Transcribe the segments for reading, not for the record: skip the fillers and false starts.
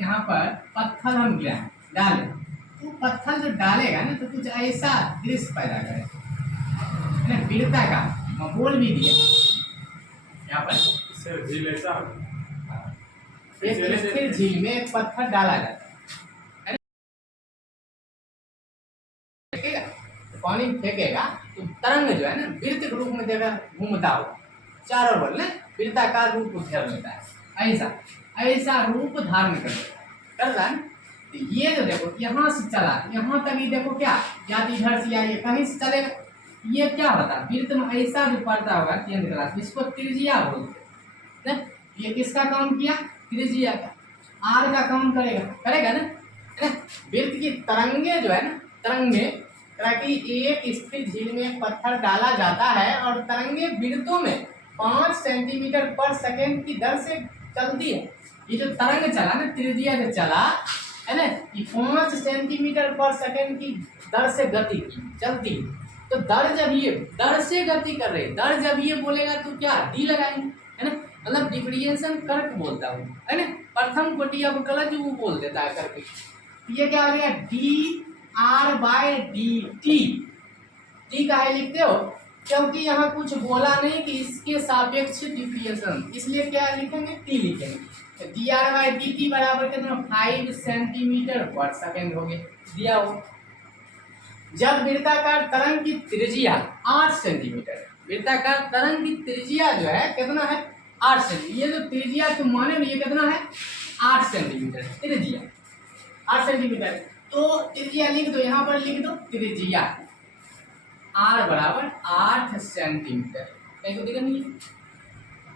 यहाँ पर पत्थर हम डालें, तो पत्थर जो डालेगा ना तो कुछ ऐसा दृश्य पैदा करेगा ना, वीरता का बोल भी दिया यहाँ पर। झील ऐसा एक स्थिर झील में एक पत्थर डाला जाता है, फेंकेगा तो पानी फेंकेगा तो तरंग जो है ना वृत्त के रूप में देगा, घूमता हुआ चारों ओर वृत्ताकार रूप घेर लेता है, ऐसा ऐसा रूप धारण कर रहा है। तो ये जो देखो यहाँ से चला यहाँ तक, ही देखो क्या या तो इधर से या ये कहीं से चलेगा, ये क्या होता है वृत्त में ऐसा जो पड़ता होगा केंद्र राशि, इसको त्रिज्या बोलते हैं। ये किसका काम किया? त्रिज्या का, आर का काम करेगा ना, वृत्त की तरंगे जो है ना, तरंगे कि एक स्थिर झील में एक पत्थर डाला जाता है और तरंगे वृत्तों में 5 सेंटीमीटर पर सेकेंड की दर से चलती है। ये जो तरंग चला ना, त्रिज्या जो चला है ना, ये 5 सेंटीमीटर पर सेकेंड की दर से गति की चलती। तो दर से गति कर रहे, दर जब ये बोलेगा तो क्या डी लगाएंगे, है ना, मतलब डिफरेंशिएशन कर्क बोलता हूँ, है ना, प्रथम कोटि अवकलज वो बोल देता है करके। ये क्या हो गया? D R by D T का है लिखते हो, क्योंकि यहाँ कुछ बोला नहीं कि इसके सापेक्ष डिफरेंशिएशन, इसलिए क्या लिखेंगे? टी लिखेंगे। D R by D T बराबर कितना? 5 सेंटीमीटर पर सेकेंड हो गया, दिया हो। जब वृत्ताकार तरंग की त्रिज्या 8 सेंटीमीटर, वृत्ताकार तरंग की त्रिज्या जो है कितना है? 8 सेंटीमीटर। ये जो त्रिज्या तुम माने ये कितना है? 8 सेंटीमीटर त्रिज्या, 8 सेंटीमीटर। तो त्रिज्या लिख दो, यहाँ पर लिख दो त्रिज्या r बराबर 8 सेंटीमीटर, कहीं को दिक्कत नहीं है।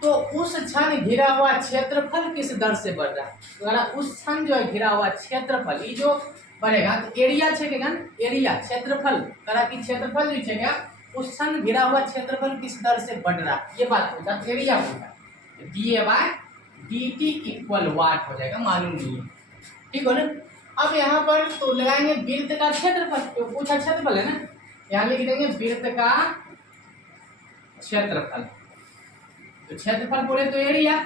तो उस क्षण घिरा हुआ क्षेत्रफल किस दर से बढ़ रहा है? तो उस क्षण जो है घिरा हुआ क्षेत्रफल ये जो बढ़ेगा तो एरिया छेकेगा ना, एरिया क्षेत्रफल करा की क्षेत्रफल जो छेगा उस क्षण घिरा हुआ क्षेत्रफल किस दर से बढ़ रहा है, ये बात होता है, एरिया होता है। D A by D T equal what हो जाएगा, मालूम नहीं है, ठीक हो ना। अब यहाँ पर तो लगाएंगे वृत्त का क्षेत्रफल, तो पूछा क्षेत्रफल है ना, यहाँ लिख देंगे वृत्त का क्षेत्रफल। तो क्षेत्रफल बोले तो एरिया,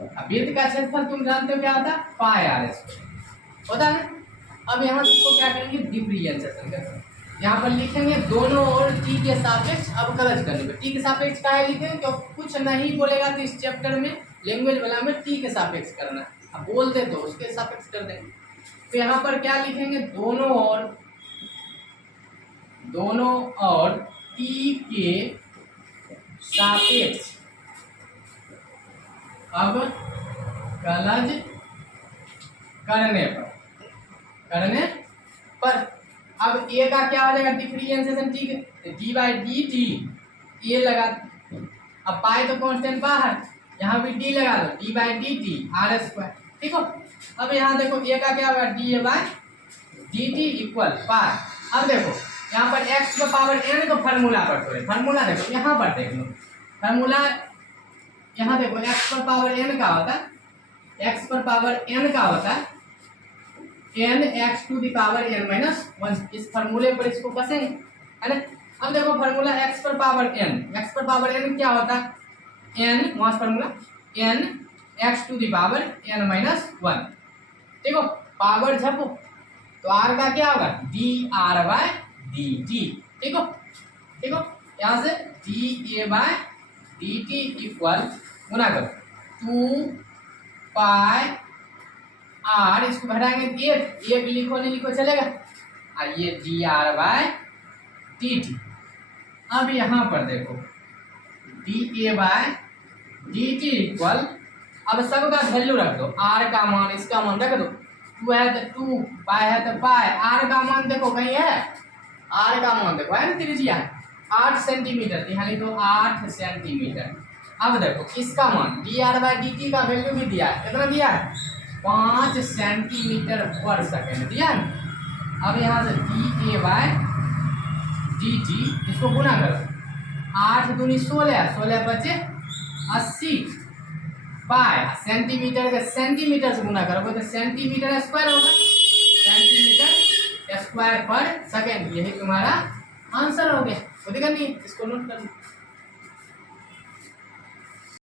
अब वृत्त का क्षेत्रफल तुम जानते हो क्या होता है? पाई आर स्क्वायर होता है। अब यहाँ इसको क्या करेंगे? डिफरेंशिएशन करेंगे। यहाँ पर लिखेंगे दोनों ओर टी के सापेक्ष अवकलज करने पे। टी के सापेक्ष का है लिखेंगे, क्यों कुछ नहीं बोलेगा तो इस चैप्टर में लैंग्वेज वाला में टी के सापेक्ष करना है, अब बोल दे तो उसके सापेक्ष कर देंगे। तो यहाँ पर क्या लिखेंगे? दोनों और टी के सापेक्ष अवकलज करने पर अब ए का क्या हो जाएगा? डिफरेंशिएशन, ठीक है, डी बाई डी टी ये लगा, अब पाई तो कांस्टेंट बाहर, यहाँ भी डी लगा दो, D by D T R square, ठीक हो। अब यहाँ देखो ए का क्या होगा? D A by D T equal pi. अब देखो यहाँ पर एक्स का पावर एन को फार्मूला पर थोड़े, फार्मूला देखो यहाँ पर देख लो, फार्मूला यहाँ देखो एक्स पर पावर एन का होता है, एक्स पर पावर एन का होता है N X to the power N minus 1। इस फार्मूले पर इसको कसेंगे, है ना। अब देखो फार्मूला एक्स पर पावर एन, एक्स पर पावर एन क्या होता है? एन वहाँ formula N X to the power N minus 1, ठीक हो, पावर झपो तो आर का क्या होगा? D R by D T, ठीक हो, ठीक हो। यहाँ से D A by D T equal गुना करो 2 पाई आर, इसको घटाएंगे ये भी लिखो नहीं लिखो चलेगा, और ये D R by D T. अब यहाँ पर देखो D A by D T equal, अब सबका वैल्यू रख दो, आर का मान इसका मान रख दो, 2 है तो 2, पाई है तो पाई, आर का मान देखो कहीं है, आर का मान देखो है ना, त्रिज्या 8 सेंटीमीटर, यहाँ लिखो 8 सेंटीमीटर। अब देखो इसका मान D R by D T का वैल्यू भी दिया है, कितना दिया है? 5 सेंटीमीटर पर सेकेंड दिया है। अब यहाँ से D A by D T इसको गुना करो, 8 दूनी 16, 16 बचे 80 पाई, सेंटीमीटर के सेंटीमीटर से गुना करोगे तो सेंटीमीटर स्क्वायर होगा, सेंटीमीटर स्क्वायर पर सेकेंड, यही तुम्हारा आंसर हो गया। तो देखा नहीं, इसको नोट कर लो।